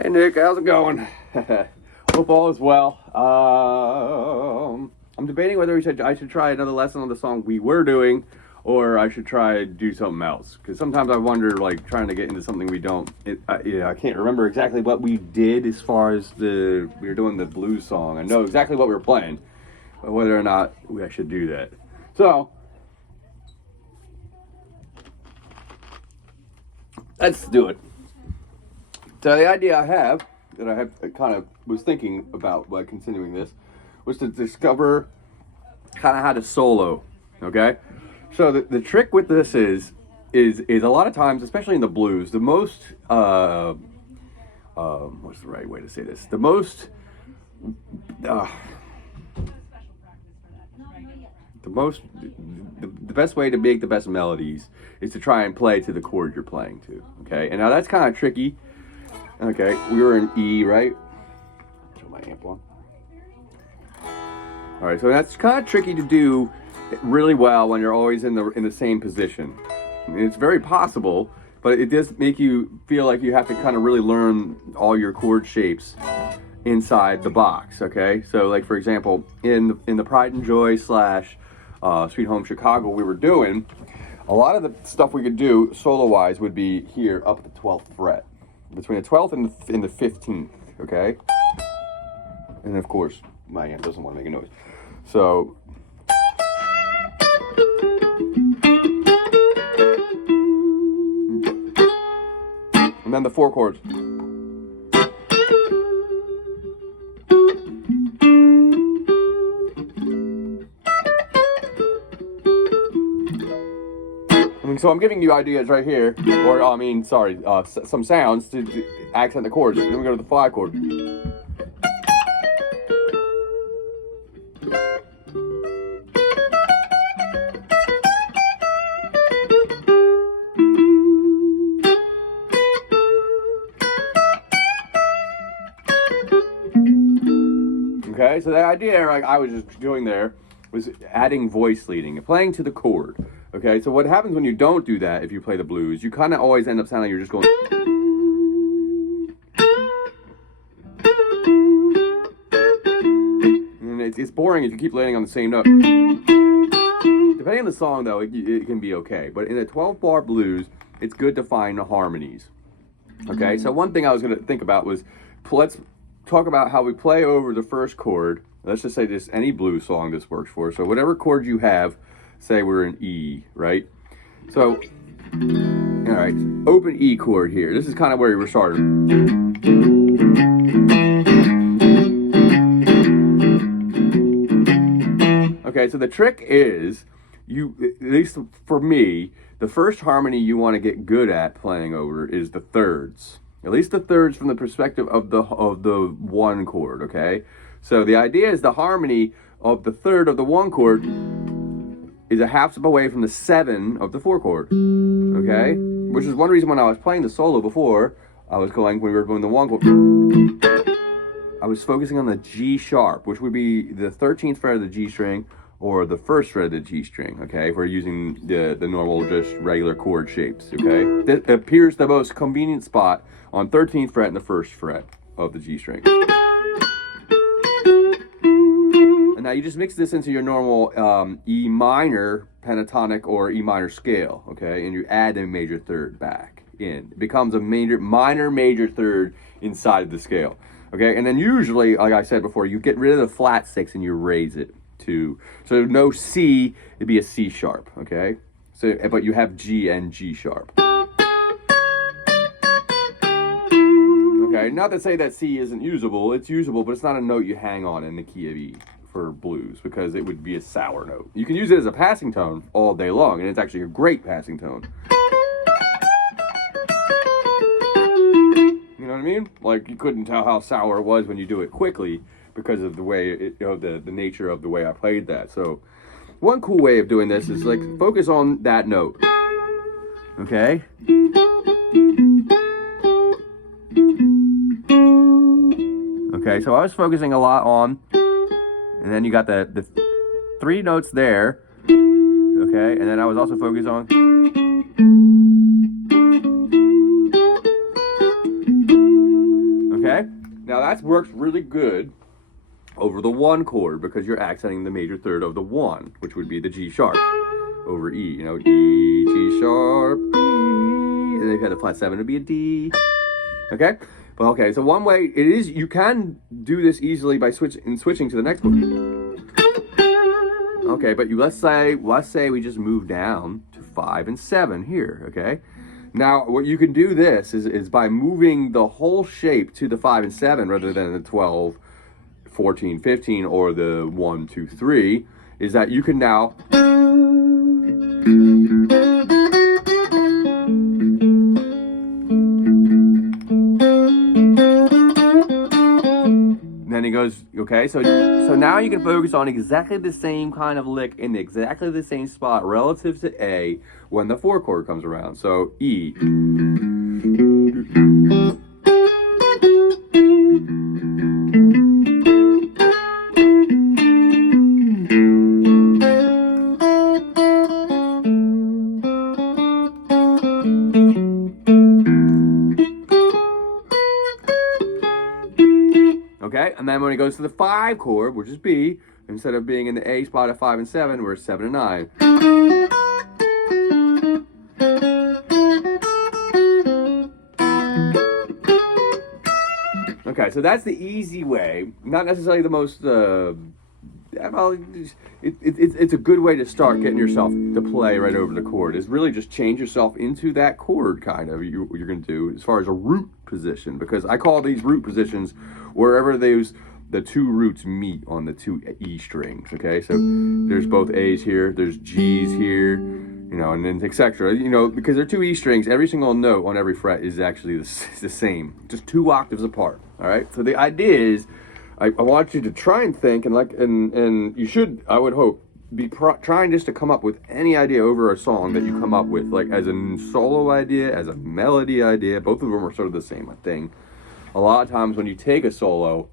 Hey Nick, how's it going? Hope all is well. I'm debating whether I should try another lesson on the song we were doing, or I should try to do something else. Because sometimes I wonder, like, trying to get into something we don't. I can't remember exactly what we did as far as we were doing the blues song. I know exactly what we were playing, but whether or not I should do that. So let's do it. So the idea I kind of was thinking about by continuing this was to discover kind of how to solo, okay? So the trick with this is a lot of times, especially in the blues, the most, what's the right way to say this? The most, the best way to make the best melodies is to try and play to the chord you're playing to, okay? And now that's kind of tricky. Okay, we were in E, right? Turn my amp on. All right, so that's kind of tricky to do really well when you're always in the same position. I mean, it's very possible, but it does make you feel like you have to kind of really learn all your chord shapes inside the box. Okay, so like for example, in the Pride and Joy / Sweet Home Chicago we were doing, a lot of the stuff we could do solo-wise would be here up at the 12th fret. Between the 12th and the 15th, okay? And of course, my amp doesn't want to make a noise. So, and then the 4 chords. So I'm giving you ideas right here, or some sounds to accent the chords. Then we go to the 5 chord. Okay, so the idea, like I was just doing there, was adding voice leading, playing to the chord. Okay, so what happens when you don't do that, if you play the blues, you kind of always end up sounding like you're just going. And it's boring if you keep landing on the same note. Depending on the song, though, it can be okay. But in a 12-bar blues, it's good to find the harmonies. Okay, so one thing I was going to think about was, let's talk about how we play over the first chord. Let's just say this, any blues song this works for. So whatever chord you have, say we're in E, right? So, all right, open E chord here. This is kind of where we were starting. Okay, so the trick is, at least for me, the first harmony you want to get good at playing over is the thirds. At least the thirds from the perspective of the 1 chord, okay? So the idea is the harmony of the third of the 1 chord is a half step away from the 7 of the 4 chord, okay? Which is one reason when I was playing the solo before, when we were doing the 1 chord, I was focusing on the G sharp, which would be the 13th fret of the G string or the 1st fret of the G string, okay? If we're using the normal, just regular chord shapes, okay? That appears the most convenient spot on 13th fret and the 1st fret of the G string. And now you just mix this into your normal E minor pentatonic or E minor scale, okay? And you add a major third back in. It becomes a minor major third inside of the scale, okay? And then usually, like I said before, you get rid of the flat 6 and you raise it to, so no C, it'd be a C sharp, okay? So, but you have G and G sharp. Okay, not to say that C isn't usable, it's usable, but it's not a note you hang on in the key of E for blues, because it would be a sour note. You can use it as a passing tone all day long, and it's actually a great passing tone. You know what I mean? Like, you couldn't tell how sour it was when you do it quickly because of the way, the nature of the way I played that. So, one cool way of doing this is, like, focus on that note. Okay? Okay, so I was focusing a lot on, and then you got the 3 notes there, okay, and then I was also focused on, Now that works really good over the 1 chord because you're accenting the major third of the 1, which would be the G sharp over E. You know, E, G sharp, E, and then if you had a flat 7, it'd be a D. Okay? Well, okay, so one way it is, you can do this easily by switching to the next one. Okay, but let's say we just move down to 5 and 7 here, okay? Now, what you can do this is by moving the whole shape to the 5 and 7 rather than the 12, 14, 15, or the 1, 2, 3, is that you can now then he goes, okay, so now you can focus on exactly the same kind of lick in exactly the same spot relative to A when the 4 chord comes around. So E. Okay, and then when it goes to the 5 chord, which is B, instead of being in the A spot at 5 and 7, we're 7 and 9. Okay, so that's the easy way. Not necessarily the most. It's a good way to start getting yourself to play right over the chord. Is really just change yourself into that chord kind of you're going to do as far as a root position, because I call these root positions wherever the 2 roots meet on the 2 E strings. Okay, so there's both A's here, there's G's here, you know, and then etc. You know, because they're 2 E strings, every single note on every fret is actually the same, just 2 octaves apart. All right, so the idea is, I want you to try and think, and you should, I would hope, be trying just to come up with any idea over a song that you come up with, like as a solo idea, as a melody idea. Both of them are sort of the same thing. A lot of times when you take a solo,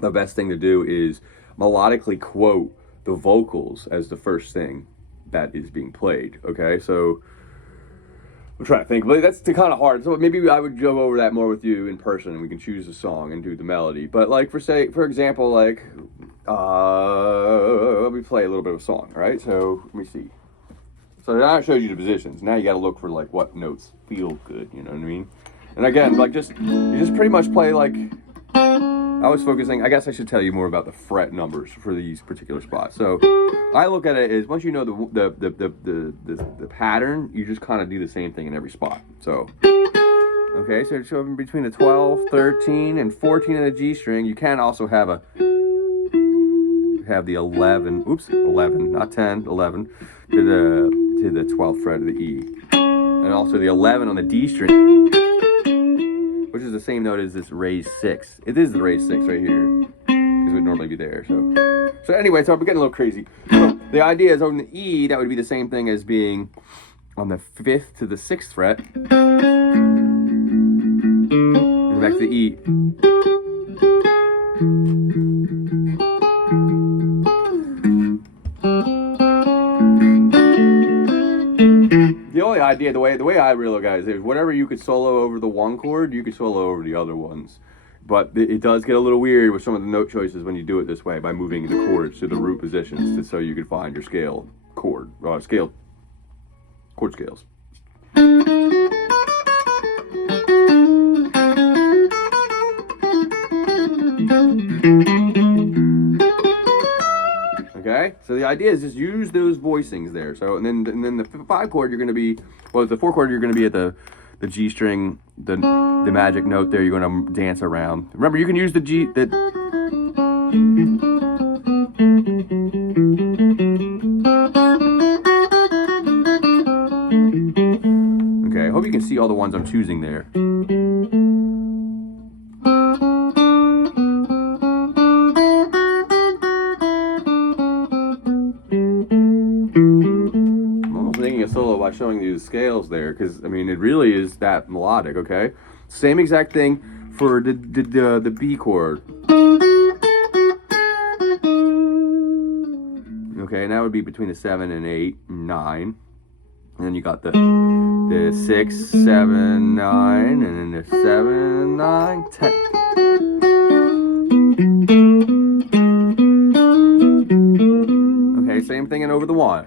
the best thing to do is melodically quote the vocals as the first thing that is being played. Okay, so I'm trying to think, but that's kind of hard. So maybe I would go over that more with you in person, and we can choose a song and do the melody. But like for example, like let me play a little bit of a song, right? So let me see. So now I showed you the positions. Now you got to look for like what notes feel good. You know what I mean? And again, like you just pretty much play like. I was focusing, I guess I should tell you more about the fret numbers for these particular spots. So I look at it as once you know the pattern, you just kind of do the same thing in every spot. So, okay, so it's between the 12, 13, and 14 in the G string. You can also have the 11, 11, not 10, 11, to the 12th fret of the E. And also the 11 on the D string, which is the same note as this raised 6. It is the raised 6 right here, because it would normally be there. So anyway, so I'm getting a little crazy. So the idea is on the E, that would be the same thing as being on the 5th to the 6th fret. And back to the E. The only idea, the way I really look at it is whatever you could solo over the 1 chord, you could solo over the other ones. But it does get a little weird with some of the note choices when you do it this way, by moving the chords to the root positions, so you can find your scale chord, chord scales. Okay, so the idea is just use those voicings there. So and then the 5 chord you're going to be, well, the 4 chord you're going to be at the G string, the magic note there. You're going to dance around. Remember, you can use the G. Okay, I hope you can see all the ones I'm choosing there. A solo by showing you the scales there, because I mean it really is that melodic. Okay, same exact thing for the B chord. Okay, and that would be between the 7 and 8 and 9, and then you got the 6, 7, 9, and then the 7, 9, 10. over the one.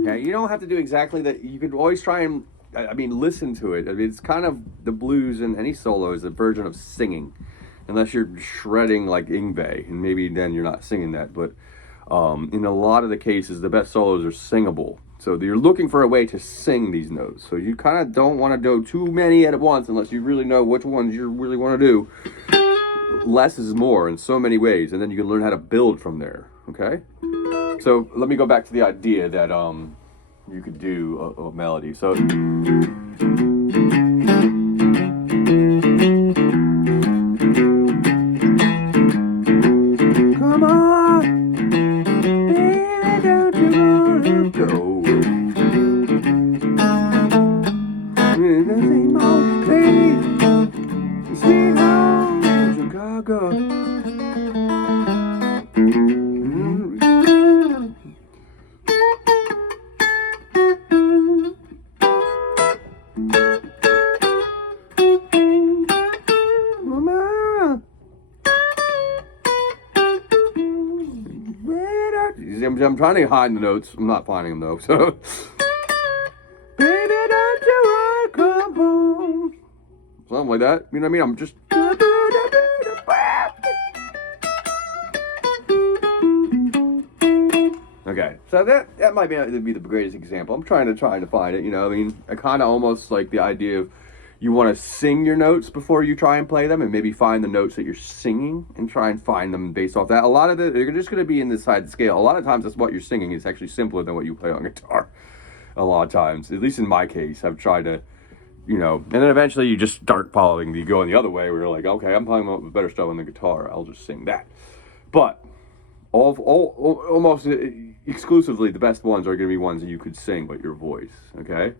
Okay, you don't have to do exactly that. You could always try and, listen to it. I mean, it's kind of the blues and any solo is a version of singing, unless you're shredding like Yngwie, and maybe then you're not singing that. But in a lot of the cases, the best solos are singable. So you're looking for a way to sing these notes. So you kind of don't want to do too many at once unless you really know which ones you really want to do. Less is more in so many ways, and then you can learn how to build from there, okay? So let me go back to the idea that you could do a melody. So come on, baby, don't you wanna go? Sweet home, Chicago. I'm trying to hide the notes. I'm not finding them though. So, baby, don't you wanna come home? Something like that. You know what I mean? I'm just. Okay, so that might be the greatest example. I'm trying to find it. You know, I mean, I kind of almost like the idea of you want to sing your notes before you try and play them, and maybe find the notes that you're singing and try and find them based off that. A lot of they're just going to be in this side scale. A lot of times, that's what you're singing is actually simpler than what you play on guitar. A lot of times, at least in my case, I've tried to, you know, and then eventually you just start following. You go in the other way where you're like, okay, I'm playing with better stuff on the guitar. I'll just sing that. But almost exclusively, the best ones are going to be ones that you could sing with your voice. Okay.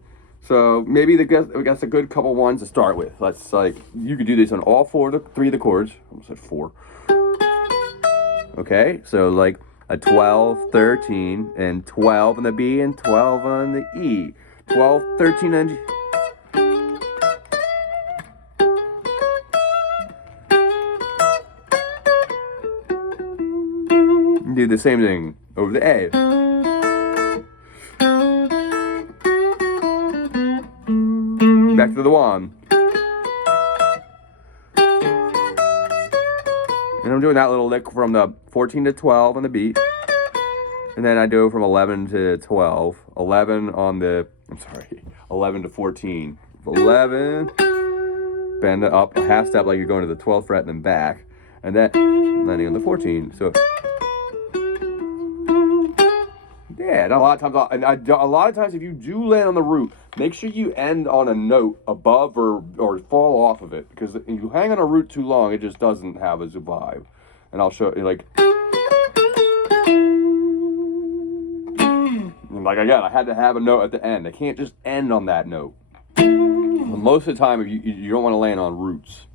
So maybe that's a good couple ones to start with. Let's you could do this on all three of the chords. I almost said 4. Okay, so like a 12, 13, and 12 on the B and 12 on the E. 12, 13 on G. Do the same thing over the A. Back to the 1. And I'm doing that little lick from the 14 to 12 on the beat. And then I do from 11 to 12. 11 to 14. 11. Bend it up a half step like you're going to the 12th fret and then back. And then landing on the 14. So yeah, and a lot of times if you do land on the root, make sure you end on a note above or fall off of it, because if you hang on a root too long, it just doesn't have a vibe. And I'll show you, like again, I had to have a note at the end. I can't just end on that note. Most of the time, if you don't want to land on roots.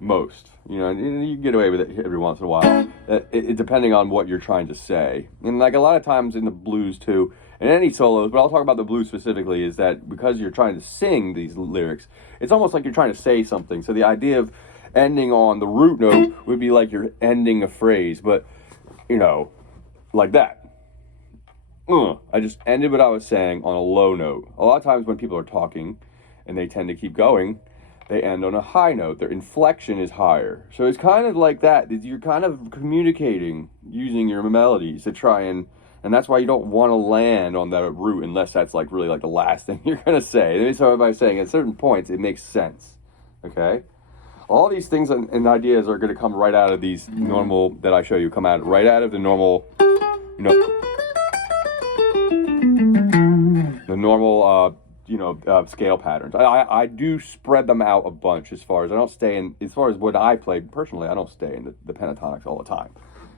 Most, you know, you can get away with it every once in a while, depending on what you're trying to say. And like a lot of times in the blues too, and any solos, but I'll talk about the blues specifically, is that because you're trying to sing these lyrics, it's almost like you're trying to say something. So the idea of ending on the root note would be like you're ending a phrase, but, you know, like that. I just ended what I was saying on a low note. A lot of times when people are talking and they tend to keep going, they end on a high note. Their inflection is higher. So it's kind of like that. You're kind of communicating using your melodies to try and that's why you don't want to land on that root unless that's like really like the last thing you're going to say. And so by saying at certain points, it makes sense. Okay? All these things and ideas are going to come right out of these normal, that I show you, come out right out of the normal, you know, the normal, scale patterns. I do spread them out a bunch as far as what I play personally, I don't stay in the pentatonics all the time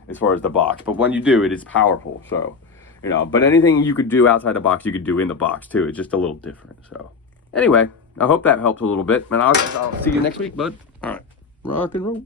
as far as the box. But when you do, it is powerful. So, you know, but anything you could do outside the box, you could do in the box too. It's just a little different. So anyway, I hope that helps a little bit. And I'll see you next week, bud. All right. Rock and roll.